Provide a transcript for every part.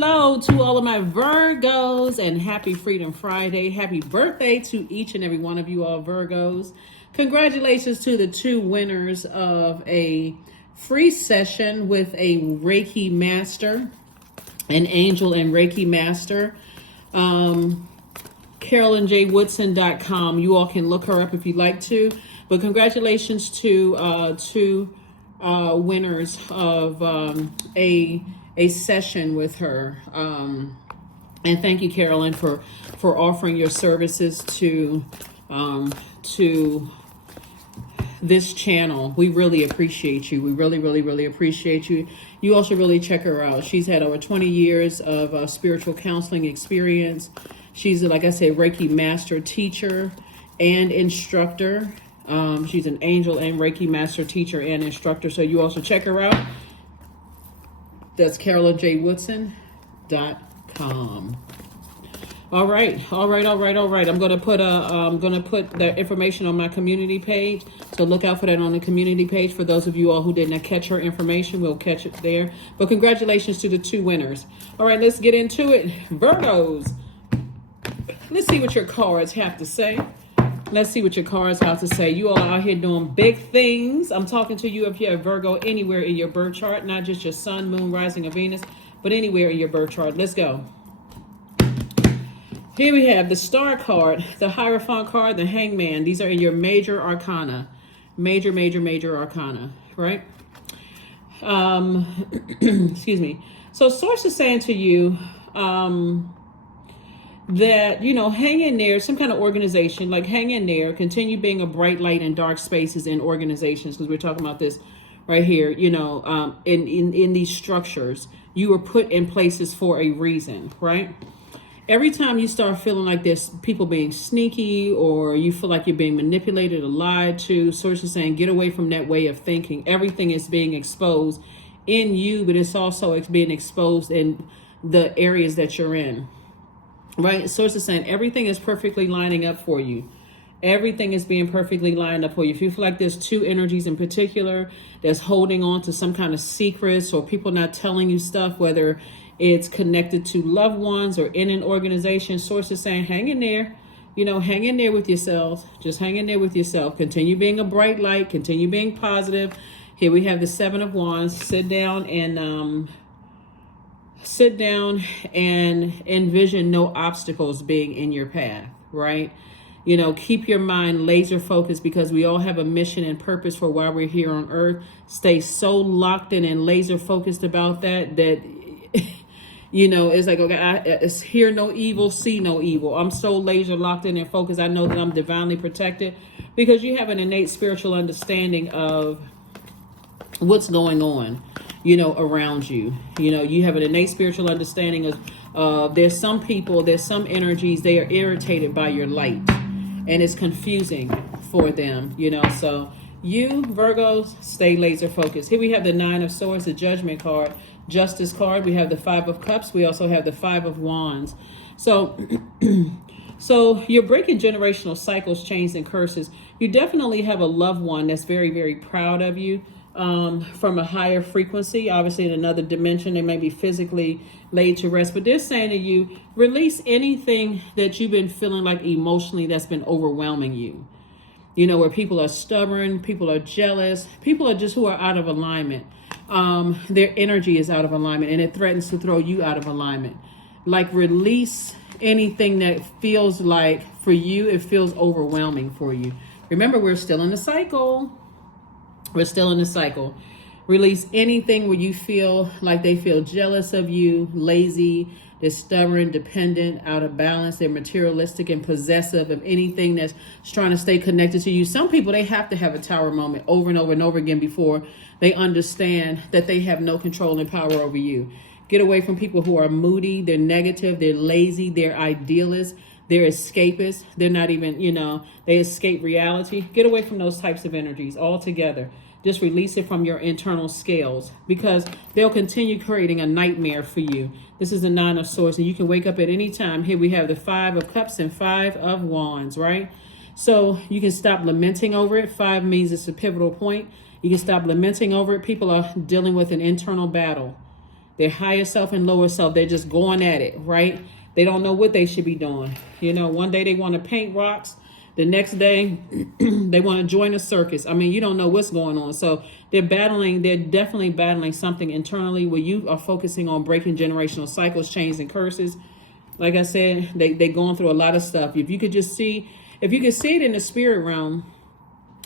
hello to all of my Virgos and happy Freedom Friday. Happy birthday to each and every one of you all Virgos. Congratulations to the two winners of a free session with a Reiki Master, an Angel and Reiki Master. CarolynJWoodson.com. You all can look her up if you'd like to. But congratulations to two winners of a session with her. And thank you, Carolyn, for offering your services to this channel. We really appreciate you. We really appreciate you. You also really check her out. She's had over 20 years of spiritual counseling experience. She's, like I said, Reiki Master teacher and instructor. She's an Angel and Reiki Master teacher and instructor. So you also check her out. That's CarolynJWoodson.com. All right. I'm gonna put the information on my community page. So look out for that on the community page. For those of you all who didn't catch her information, we'll catch it there. But congratulations to the two winners. All right, let's get into it. Virgos. Let's see what your cards have to say. Let's see what your cards have to say. You all out here doing big things. I'm talking to you if you're a Virgo anywhere in your birth chart, not just your sun, moon, rising, or Venus, but anywhere in your birth chart. Let's go. Here we have the Star card, the Hierophant card, the Hangman. These are in your major arcana. Major arcana, right? Excuse me. So Source is saying to you, that, you know, hang in there, some kind of organization, like hang in there, continue being a bright light in dark spaces and organizations, because we're talking about this right here, you know, in these structures. You were put in places for a reason, right? Every time you start feeling like there's people being sneaky, or you feel like you're being manipulated or lied to, Source is saying, get away from that way of thinking. Everything is being exposed in you, but it's also being exposed in the areas that you're in. Right? Source is saying everything is perfectly lining up for you. Everything is being perfectly lined up for you. If you feel like there's two energies in particular that's holding on to some kind of secrets, or people not telling you stuff, whether it's connected to loved ones or in an organization, Source is saying, hang in there. You know, hang in there with yourself. Just hang in there with yourself. Continue being a bright light. Continue being positive. Here we have the Seven of Wands. Sit down and envision no obstacles being in your path, right? You know, keep your mind laser focused, because we all have a mission and purpose for why we're here on earth. Stay so locked in and laser focused about that you know, it's like, okay, it's hear no evil, see no evil. I'm so laser locked in and focused. I know that I'm divinely protected, because you have an innate spiritual understanding of what's going on, you know, around you. You know, you have an innate spiritual understanding of there's some people, there's some energies, they are irritated by your light, and it's confusing for them, you know. So you Virgos, stay laser focused. Here we have the Nine of Swords, the Judgment card, Justice card. We have the Five of Cups. We also have the Five of Wands. So so you're breaking generational cycles, chains, and curses. You definitely have a loved one that's very proud of you. From a higher frequency, obviously in another dimension, they may be physically laid to rest, but they're saying to you, release anything that you've been feeling like emotionally that's been overwhelming you. You know, where people are stubborn, people are jealous, people are just who are out of alignment. Their energy is out of alignment, and it threatens to throw you out of alignment. Like, release anything that feels like, for you, it feels overwhelming for you. Remember, we're still in the cycle. We're still in the cycle. Release anything where you feel like they feel jealous of you, lazy, they're stubborn, dependent, out of balance, they're materialistic and possessive of anything that's trying to stay connected to you. Some people, they have to have a tower moment over and over again before they understand that they have no control and power over you. Get away from people who are moody, they're negative, they're lazy, they're idealists, they're escapists. They're not even, you know, they escape reality. Get away from those types of energies altogether. Just release it from your internal scales, because they'll continue creating a nightmare for you. This is the Nine of Swords, and you can wake up at any time. Here we have the Five of Cups and Five of Wands, right? So you can stop lamenting over it. Five means it's a pivotal point. You can stop lamenting over it. People are dealing with an internal battle. Their higher self and lower self, they're just going at it, right? They don't know what they should be doing. You know, one day they want to paint rocks. The next day, they want to join a circus. I mean, you don't know what's going on. So they're definitely battling something internally where you are focusing on breaking generational cycles, chains, and curses. Like I said, they're going through a lot of stuff. If you could see it in the spirit realm,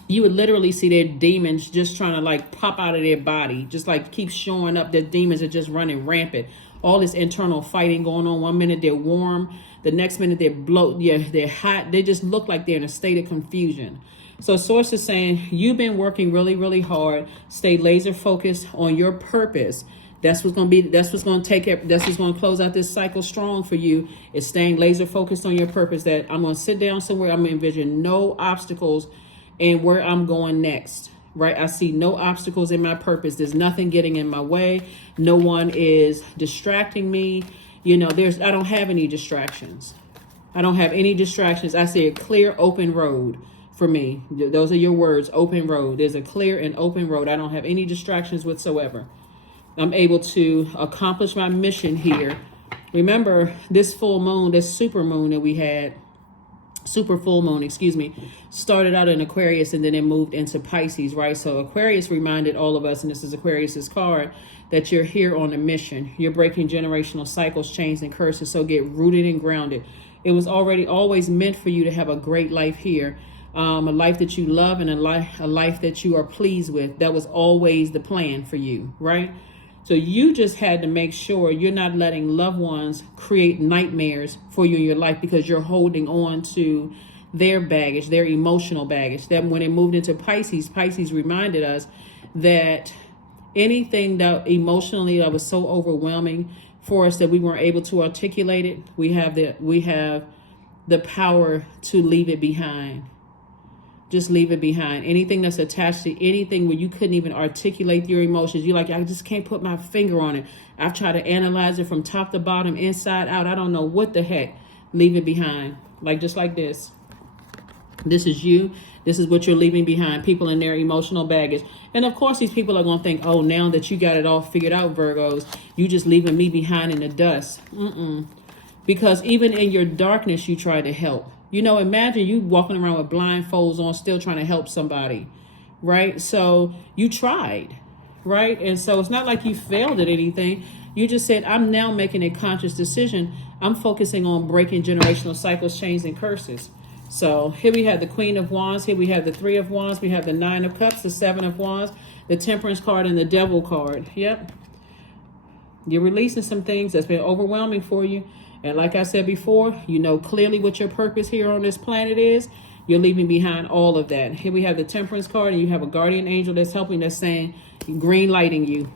you would literally see their demons just trying to like pop out of their body, just like keep showing up. Their demons are just running rampant. All this internal fighting going on. One minute they're warm, the next minute they're hot. They just look like they're in a state of confusion. So Source is saying you've been working really, really hard. Stay laser focused on your purpose. That's what's going to close out this cycle strong for you, is staying laser focused on your purpose. That I'm going to sit down somewhere. I'm going to envision no obstacles and where I'm going next, right? I see no obstacles in my purpose. There's nothing getting in my way. No one is distracting me. You know, I don't have any distractions. I don't have any distractions. I see a clear, open road for me. Those are your words, open road. There's a clear and open road. I don't have any distractions whatsoever. I'm able to accomplish my mission here. Remember, this full moon, this super moon that we had, super full moon, started out in Aquarius and then it moved into Pisces, right? So Aquarius reminded all of us, and this is Aquarius's card, that you're here on a mission. You're breaking generational cycles, chains, and curses. So get rooted and grounded. It was always meant for you to have a great life here, a life that you love and a life that you are pleased with. That was always the plan for you, right? So you just had to make sure you're not letting loved ones create nightmares for you in your life because you're holding on to their baggage, their emotional baggage. That when it moved into Pisces reminded us that anything that emotionally that was so overwhelming for us that we weren't able to articulate it, we have the power to leave it behind. Just leave it behind. Anything that's attached to anything where you couldn't even articulate your emotions. You're like, I just can't put my finger on it. I've tried to analyze it from top to bottom, inside out. I don't know what the heck. Leave it behind. Just like this. This is you. This is what you're leaving behind. People in their emotional baggage. And of course, these people are going to think, oh, now that you got it all figured out, Virgos, you just leaving me behind in the dust. Because even in your darkness, you try to help. You know, imagine you walking around with blindfolds on, still trying to help somebody, right? So you tried, right? And so it's not like you failed at anything. You just said, I'm now making a conscious decision. I'm focusing on breaking generational cycles, chains, and curses. So here we have the Queen of Wands. Here we have the Three of Wands. We have the Nine of Cups, the Seven of Wands, the Temperance card, and the Devil card. Yep. You're releasing some things that's been overwhelming for you. And like I said before, you know clearly what your purpose here on this planet is. You're leaving behind all of that. Here we have the Temperance card, and you have a guardian angel that's helping, that's saying, green lighting you.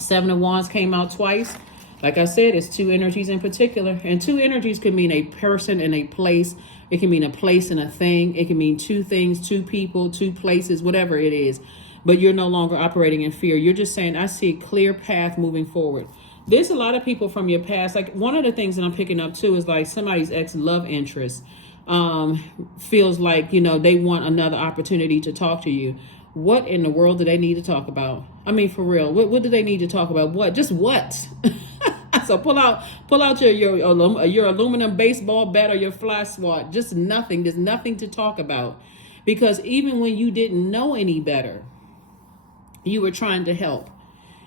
Seven of Wands came out twice. Like I said, it's two energies in particular. And two energies could mean a person and a place. It can mean a place and a thing. It can mean two things, two people, two places, whatever it is. But you're no longer operating in fear. You're just saying, I see a clear path moving forward. There's a lot of people from your past. Like one of the things that I'm picking up too is like somebody's ex-love interest feels like, you know, they want another opportunity to talk to you. What in the world do they need to talk about? I mean, for real, what do they need to talk about? What? Just what? So pull out your aluminum baseball bat or your fly swat. Just nothing. There's nothing to talk about. Because even when you didn't know any better, you were trying to help.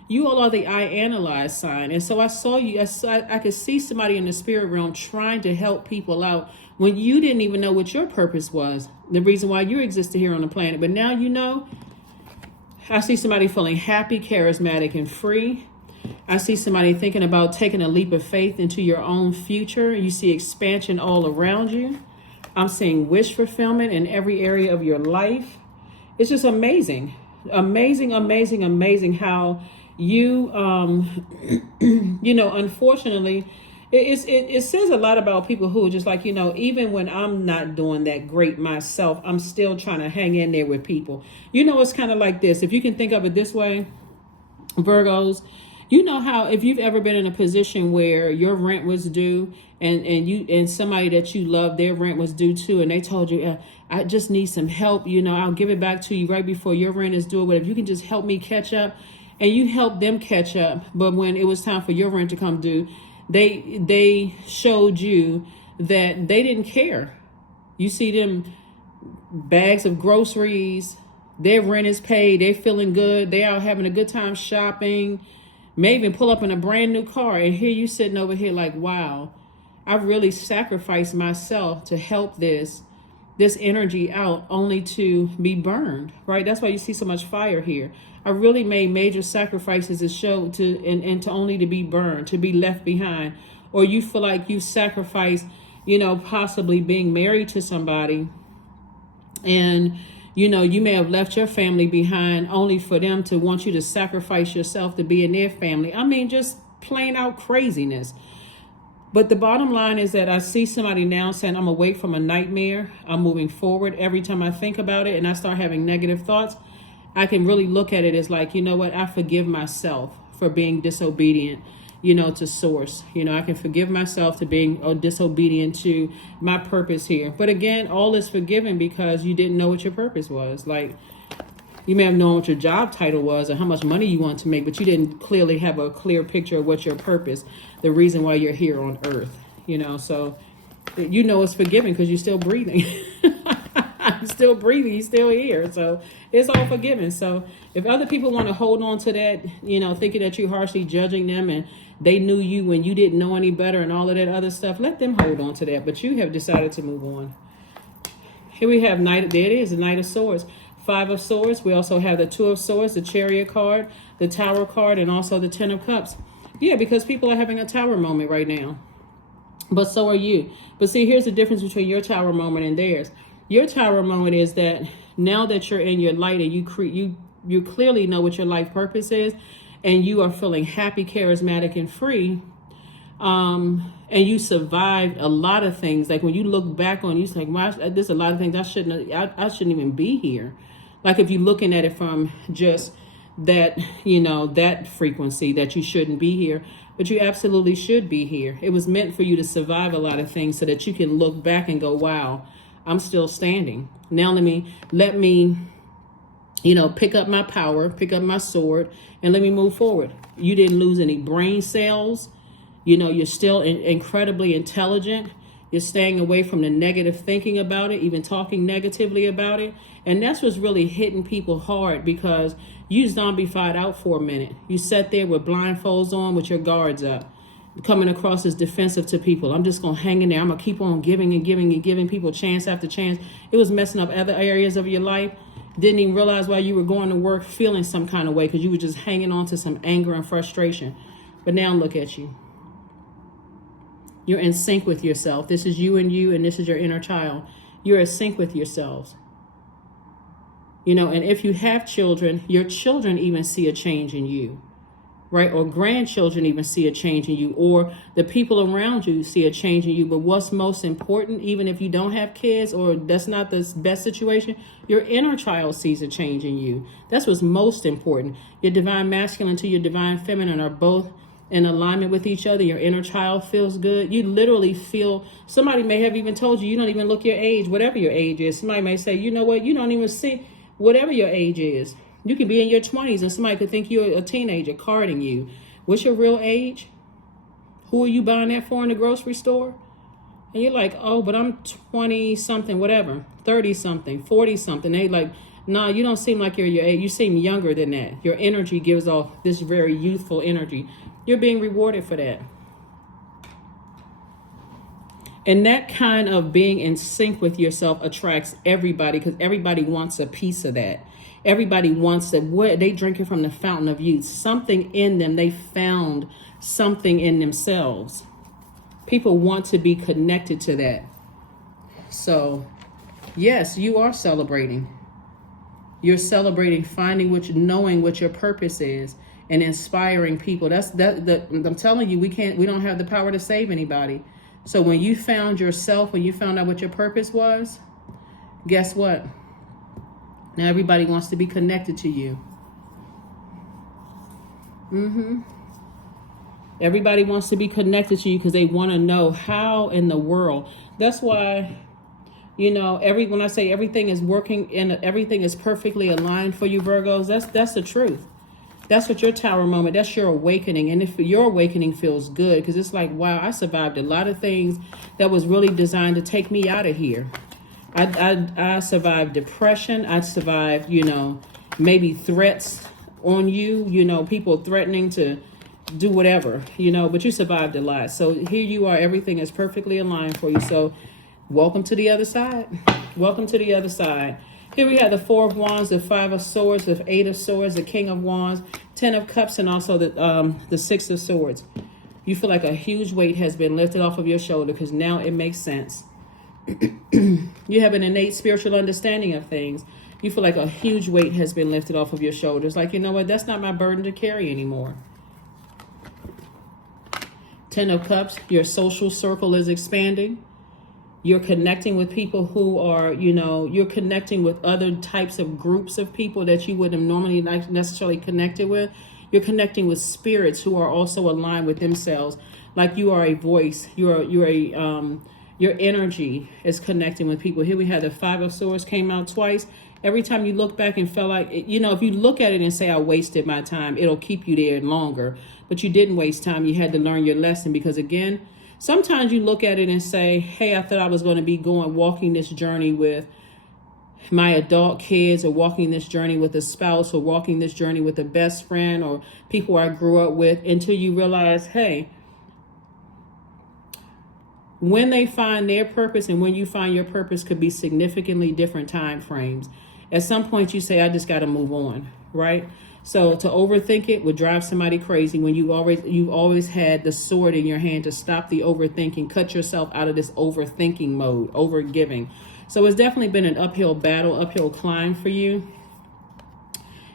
You all are the I analyze sign. And so I saw you, I could see somebody in the spirit realm trying to help people out when you didn't even know what your purpose was, the reason why you existed here on the planet. But now you know. I see somebody feeling happy, charismatic, and free. I see somebody thinking about taking a leap of faith into your own future. You see expansion all around you. I'm seeing wish fulfillment in every area of your life. It's just amazing. Amazing, amazing, amazing how you, you know, unfortunately, it says a lot about people who are just like, you know, even when I'm not doing that great myself, I'm still trying to hang in there with people. You know, it's kind of like this. If you can think of it this way, Virgos, you know how if you've ever been in a position where your rent was due and somebody that you love, their rent was due too, and they told you, I just need some help, you know, I'll give it back to you right before your rent is due, but if you can just help me catch up. and you helped them catch up. But when it was time for your rent to come due, they showed you that they didn't care. You see them bags of groceries, their rent is paid, they're feeling good, they out having a good time shopping, may even pull up in a brand new car, and here you sitting over here like, wow, I really sacrificed myself to help this energy out, only to be burned, right? That's why you see so much fire here. I really made major sacrifices to show and to only to be burned, to be left behind. Or you feel like you sacrificed, possibly being married to somebody, and you may have left your family behind only for them to want you to sacrifice yourself to be in their family. I mean, just plain out craziness. But the bottom line is that I see somebody now saying, I'm awake from a nightmare. I'm moving forward. Every time I think about it and I start having negative thoughts, I can really look at it as like, you know what? I forgive myself for being disobedient, to source. I can forgive myself to being disobedient to my purpose here. But again, all is forgiven because you didn't know what your purpose was. Like, you may have known what your job title was or how much money you want to make, but you didn't clearly have a clear picture of what your purpose, the reason why you're here on earth, so it's forgiven because you're still breathing. You're still breathing, you're still here. So it's all forgiven. So if other people want to hold on to that, thinking that you're harshly judging them and they knew you when you didn't know any better and all of that other stuff, let them hold on to that. But you have decided to move on. Here we have there it is, the Knight of Swords. 5 of Swords. We also have the 2 of Swords, the Chariot card, the Tower card, and also the 10 of Cups. Yeah, because people are having a tower moment right now. But so are you. But see, here's the difference between your tower moment and theirs. Your tower moment is that now that you're in your light and you clearly know what your life purpose is, and you are feeling happy, charismatic, and free, and you survived a lot of things. Like when you look back on, you say, "Wow, there's a lot of things I shouldn't even be here." Like if you're looking at it from just that, that frequency that you shouldn't be here, but you absolutely should be here. It was meant for you to survive a lot of things so that you can look back and go, "Wow, I'm still standing. Now let me, pick up my power, pick up my sword, and let me move forward." You didn't lose any brain cells. You're still incredibly intelligent. You're staying away from the negative thinking about it, even talking negatively about it. And that's what's really hitting people hard, because you zombified out for a minute. You sat there with blindfolds on with your guards up, coming across as defensive to people. I'm just going to hang in there. I'm going to keep on giving and giving and giving people chance after chance. It was messing up other areas of your life. Didn't even realize why you were going to work feeling some kind of way, because you were just hanging on to some anger and frustration. But now look at you. You're in sync with yourself. This is you, and this is your inner child. You're in sync with yourselves. And if you have children, your children even see a change in you, right? Or grandchildren even see a change in you, or the people around you see a change in you. But what's most important, even if you don't have kids or that's not the best situation, your inner child sees a change in you. That's what's most important. Your divine masculine to your divine feminine are both in alignment with each other. Your inner child feels good. You literally feel, somebody may have even told you don't even look your age, whatever your age is. Somebody may say, you know what, you don't even see whatever your age is. You could be in your 20s and somebody could think you're a teenager carding you. What's your real age? Who are you buying that for in the grocery store? And you're like, oh, but I'm 20 something, whatever, 30 something, 40 something. They like, no, you don't seem like you're your age. You seem younger than that. Your energy gives off this very youthful energy. You're being rewarded for that. And that kind of being in sync with yourself attracts everybody, because everybody wants a piece of that. Everybody wants it. They drink it from the fountain of youth. Something in them, they found something in themselves. People want to be connected to that. So, yes, you are celebrating. You're celebrating knowing what your purpose is and inspiring people. I'm telling you, we don't have the power to save anybody. So when you found yourself, when you found out what your purpose was, guess what? Now everybody wants to be connected to you. Everybody wants to be connected to you because they want to know how in the world. That's why, when I say everything is working and everything is perfectly aligned for you, Virgos, that's the truth. That's what your tower moment, that's your awakening. And if your awakening feels good, because it's like, wow, I survived a lot of things that was really designed to take me out of here. I survived depression. I survived, maybe threats on you, people threatening to do whatever, but you survived a lot. So here you are, everything is perfectly aligned for you. So welcome to the other side. Welcome to the other side. Here we have the Four of Wands, the Five of Swords, the Eight of Swords, the King of Wands, Ten of Cups, and also the Six of Swords. You feel like a huge weight has been lifted off of your shoulder because now it makes sense. You have an innate spiritual understanding of things. You feel like a huge weight has been lifted off of your shoulders. Like, you know what? That's not my burden to carry anymore. Ten of Cups, your social circle is expanding. You're connecting with people who are, you're connecting with other types of groups of people that you wouldn't have normally necessarily connected with. You're connecting with spirits who are also aligned with themselves. Like you are a voice. Your energy is connecting with people. Here we have the Five of Swords came out twice. Every time you look back and felt like, if you look at it and say, I wasted my time, it'll keep you there longer. But you didn't waste time. You had to learn your lesson because, again, sometimes you look at it and say, hey, I thought I was going to be walking this journey with my adult kids, or walking this journey with a spouse, or walking this journey with a best friend, or people I grew up with, until you realize, hey, when they find their purpose and when you find your purpose could be significantly different time frames. At some point you say, I just got to move on, right? So to overthink it would drive somebody crazy when you've always had the sword in your hand to stop the overthinking, cut yourself out of this overthinking mode, overgiving. So it's definitely been an uphill battle, uphill climb for you.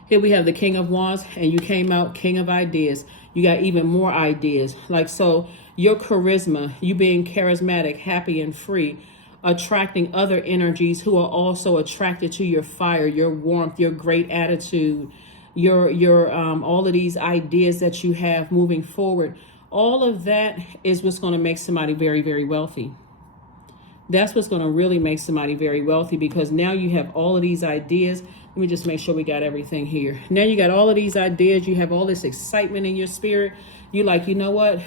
Here we have the King of Wands, and you came out King of Ideas. You got even more ideas. Like, so your charisma, you being charismatic, happy and free, attracting other energies who are also attracted to your fire, your warmth, your great attitude, your all of these ideas that you have moving forward. All of that is what's going to make somebody very, very wealthy. That's what's going to really make somebody very wealthy, because now you have all of these ideas. Let me just make sure we got everything here. Now you got all of these ideas. You have all this excitement in your spirit. You like, you know what?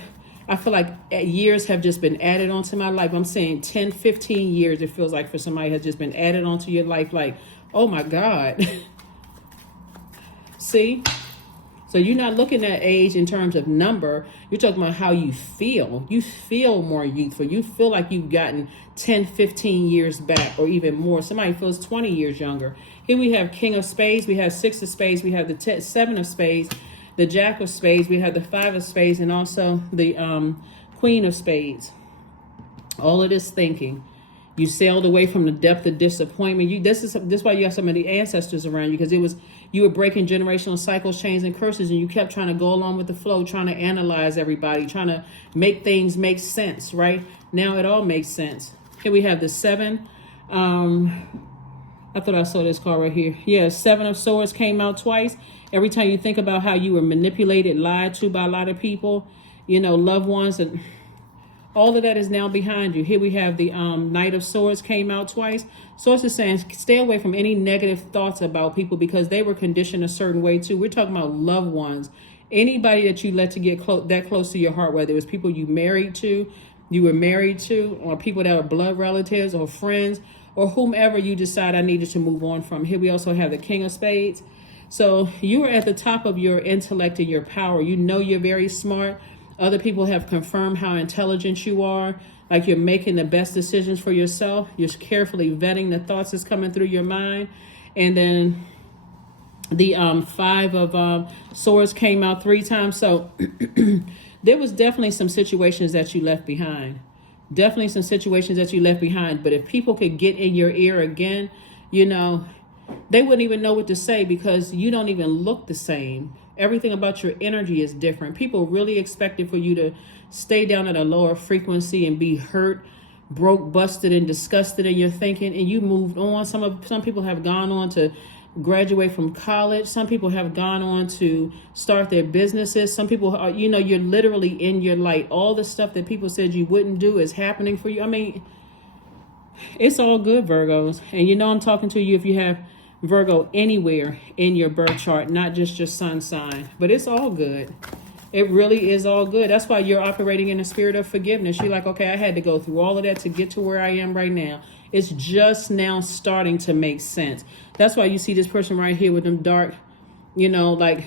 I feel like years have just been added onto my life. I'm saying 10, 15 years, it feels like, for somebody has just been added onto your life. Like, oh my God. See? So you're not looking at age in terms of number. You're talking about how you feel. You feel more youthful. You feel like you've gotten 10, 15 years back, or even more. Somebody feels 20 years younger. Here we have King of Spades. We have Six of Spades. We have the Seven of Spades. The Jack of Spades. We have the Five of Spades. And also the Queen of Spades. All of this thinking. You sailed away from the depth of disappointment. This is why you have so many ancestors around you, because you were breaking generational cycles, chains, and curses, and you kept trying to go along with the flow, trying to analyze everybody, trying to make things make sense, right? Now it all makes sense. Here we have the Seven. I thought I saw this card right here. Yeah, Seven of Swords came out twice. Every time you think about how you were manipulated, lied to by a lot of people, loved ones, and all of that is now behind you. Here we have the Knight of Swords came out twice. Source is saying stay away from any negative thoughts about people, because they were conditioned a certain way too. We're talking about loved ones. Anybody that you let to get that close to your heart, whether it was people you were married to, or people that are blood relatives or friends, or whomever you decide I needed to move on from. Here we also have the King of Spades. So you are at the top of your intellect and your power. You're very smart. Other people have confirmed how intelligent you are. Like, you're making the best decisions for yourself. You're carefully vetting the thoughts that's coming through your mind. And then the Five of Swords came out 3 times. So there was definitely some situations that you left behind. Definitely some situations that you left behind. But if people could get in your ear again, they wouldn't even know what to say, because you don't even look the same. Everything about your energy is different. People really expected for you to stay down at a lower frequency and be hurt, broke, busted, and disgusted in your thinking, and you moved on. Some people have gone on to graduate from college. Some people have gone on to start their businesses. Some people are, you're literally in your light. All the stuff that people said you wouldn't do is happening for you. I mean, it's all good, Virgos. And I'm talking to you if you have Virgo, anywhere in your birth chart, not just your sun sign. But it's all good. It really is all good. That's why you're operating in a spirit of forgiveness. You're like, okay, I had to go through all of that to get to where I am right now. It's just now starting to make sense. That's why you see this person right here with them dark, you know, like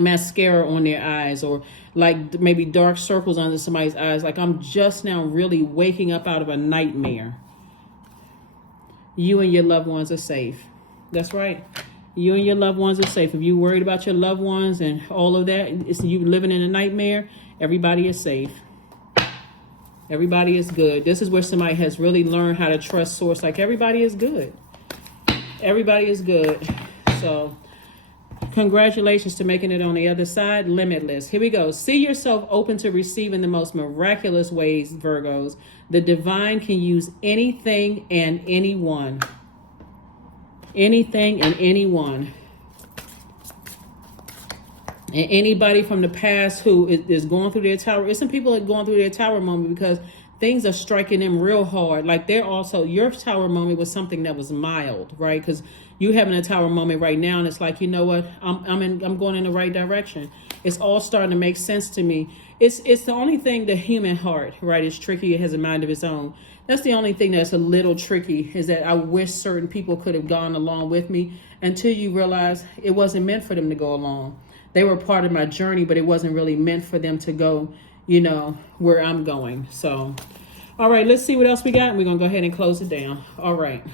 mascara on their eyes, or like maybe dark circles under somebody's eyes. Like, I'm just now really waking up out of a nightmare. You and your loved ones are safe. That's right. You and your loved ones are safe. If you're worried about your loved ones and all of that, it's you living in a nightmare, everybody is safe. Everybody is good. This is where somebody has really learned how to trust source. Like, everybody is good. Everybody is good. So congratulations to making it on the other side. Limitless. Here we go. See yourself open to receiving the most miraculous ways, Virgos. The divine can use anything and anyone. Anything and anyone. And anybody from the past who is going through their tower. There's some people that are going through their tower moment because things are striking them real hard. Like, they're also, your tower moment was something that was mild, right? Because you having a tower moment right now, and it's like, you know what? I'm going in the right direction. It's all starting to make sense to me. It's the only thing, the human heart, right, is tricky. It has a mind of its own. That's the only thing that's a little tricky, is that I wish certain people could have gone along with me, until you realize it wasn't meant for them to go along. They were part of my journey, but it wasn't really meant for them to go, you know, where I'm going. So, all right, let's see what else we got. We're going to go ahead and close it down. All right.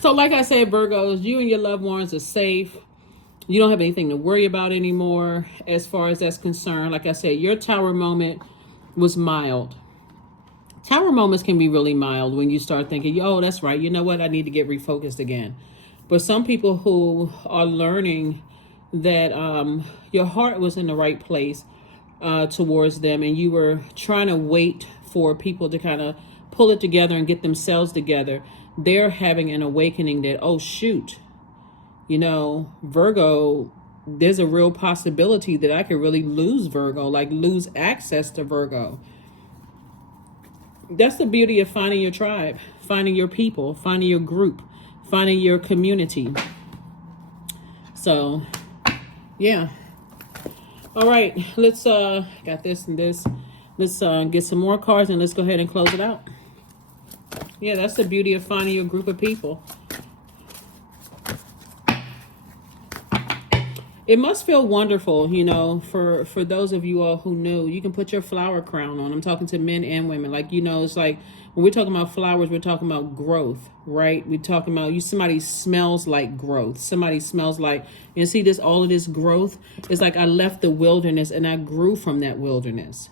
So like I said, Virgos, you and your loved ones are safe. You don't have anything to worry about anymore as far as that's concerned. Like I said, your tower moment was mild. Tower moments can be really mild when you start thinking, oh, that's right. You know what? I need to get refocused again. But some people who are learning that your heart was in the right place towards them, and you were trying to wait for people to kind of pull it together and get themselves together, they're having an awakening that, oh, shoot, you know, Virgo, there's a real possibility that I could really lose Virgo, like lose access to Virgo. That's the beauty of finding your tribe, finding your people, finding your group, finding your community. So, yeah. All right, let's got this and this. Let's get some more cards and let's go ahead and close it out. Yeah, that's the beauty of finding your group of people. It must feel wonderful, you know, for those of you all who know, you can put your flower crown on. I'm talking to men and women. Like, you know, it's like when we're talking about flowers, we're talking about growth, right? We're talking about somebody smells like growth. Somebody smells like, and see this, all of this growth. It's like I left the wilderness and I grew from that wilderness.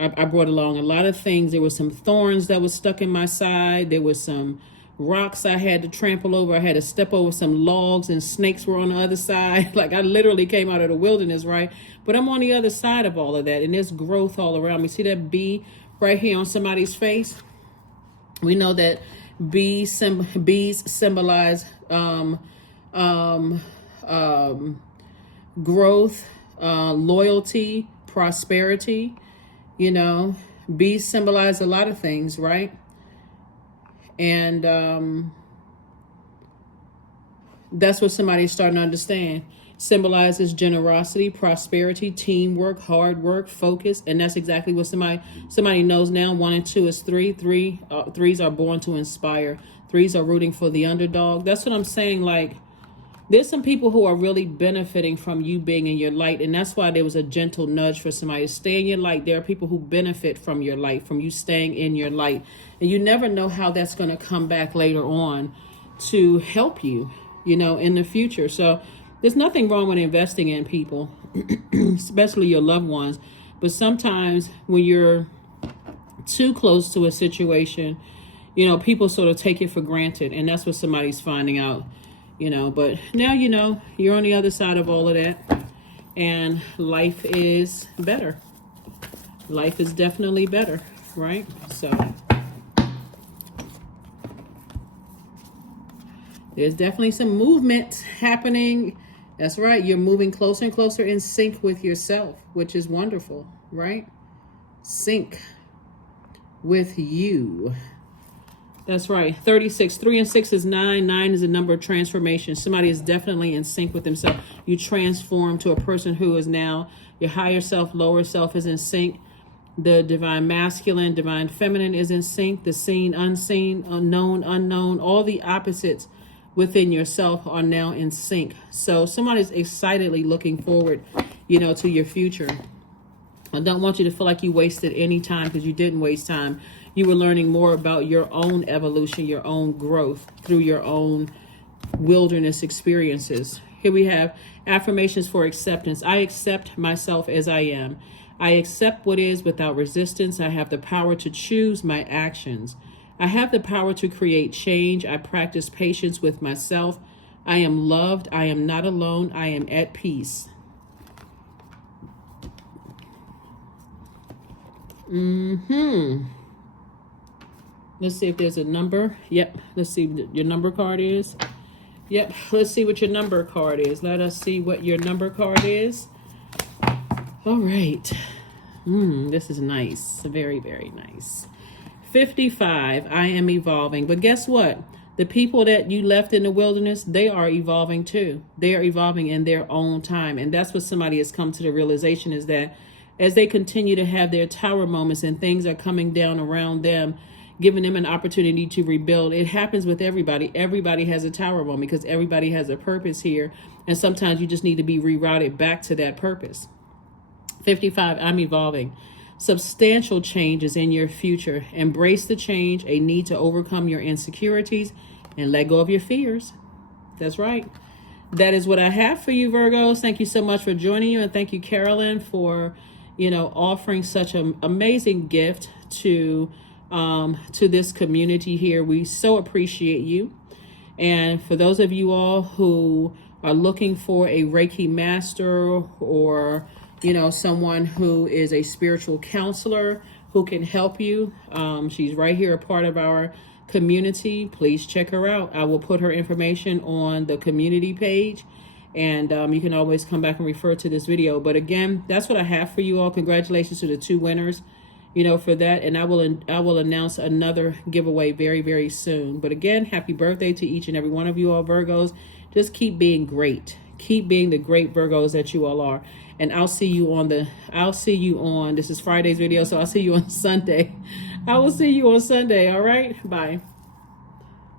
I brought along a lot of things. There were some thorns that were stuck in my side. There was some rocks I had to trample over. I had to step over some logs, and snakes were on the other side. Like, I literally came out of the wilderness, right? But I'm on the other side of all of that, and there's growth all around me. See that bee right here on somebody's face? We know that bees symbolize growth, loyalty, prosperity. You know, bees symbolize a lot of things, right? And that's what somebody's starting to understand. Symbolizes generosity, prosperity, teamwork, hard work, focus. And that's exactly what somebody knows now. 1 and 2 is 3. Threes are born to inspire. Threes are rooting for the underdog. That's what I'm saying. Like, there's some people who are really benefiting from you being in your light. And that's why there was a gentle nudge for somebody to stay in your light. There are people who benefit from your light, from you staying in your light. And you never know how that's going to come back later on to help you, you know, in the future. So there's nothing wrong with investing in people, especially your loved ones. But sometimes when you're too close to a situation, you know, people sort of take it for granted. And that's what somebody's finding out. You know, but now, you know, you're on the other side of all of that, and life is better. Life is definitely better, right? So there's definitely some movement happening. That's right. You're moving closer and closer in sync with yourself, which is wonderful, right? Sync with you. That's right. 36. 3 and 6 is 9. 9 is a number of transformation. Somebody is definitely in sync with themselves. You transform to a person who is now your higher self, lower self is in sync. The divine masculine, divine feminine is in sync. The seen, unseen, unknown, unknown, all the opposites within yourself are now in sync. So somebody's excitedly looking forward, to your future. I don't want you to feel like you wasted any time, because you didn't waste time. You were learning more about your own evolution, your own growth through your own wilderness experiences. Here we have affirmations for acceptance. I accept myself as I am. I accept what is without resistance. I have the power to choose my actions. I have the power to create change. I practice patience with myself. I am loved. I am not alone. I am at peace. Let's see if there's a number. Yep. Let's see what your number card is. Yep. Let's see what your number card is. Let us see what your number card is. All right. This is nice. Very, very nice. 55. I am evolving. But guess what? The people that you left in the wilderness, they are evolving too. They are evolving in their own time. And that's what somebody has come to the realization, is that as they continue to have their tower moments and things are coming down around them, giving them an opportunity to rebuild. It happens with everybody. Everybody has a tower moment, because everybody has a purpose here. And sometimes you just need to be rerouted back to that purpose. 55, I'm evolving. Substantial changes in your future. Embrace the change, a need to overcome your insecurities, and let go of your fears. That's right. That is what I have for you, Virgos. Thank you so much for joining you. And thank you, Carolyn, for, offering such an amazing gift to this community here. We so appreciate you. And for those of you all who are looking for a Reiki master, or someone who is a spiritual counselor who can help you, she's right here, a part of our community. Please check her out. I will put her information on the community page, and you can always come back and refer to this video. But again, that's what I have for you all. Congratulations to the 2 winners, for that. And I will announce another giveaway very, very soon. But again, happy birthday to each and every one of you all, Virgos. Just keep being great. Keep being the great Virgos that you all are. And I'll see you on, this is Friday's video, so I'll see you on Sunday. I will see you on Sunday. All right. Bye.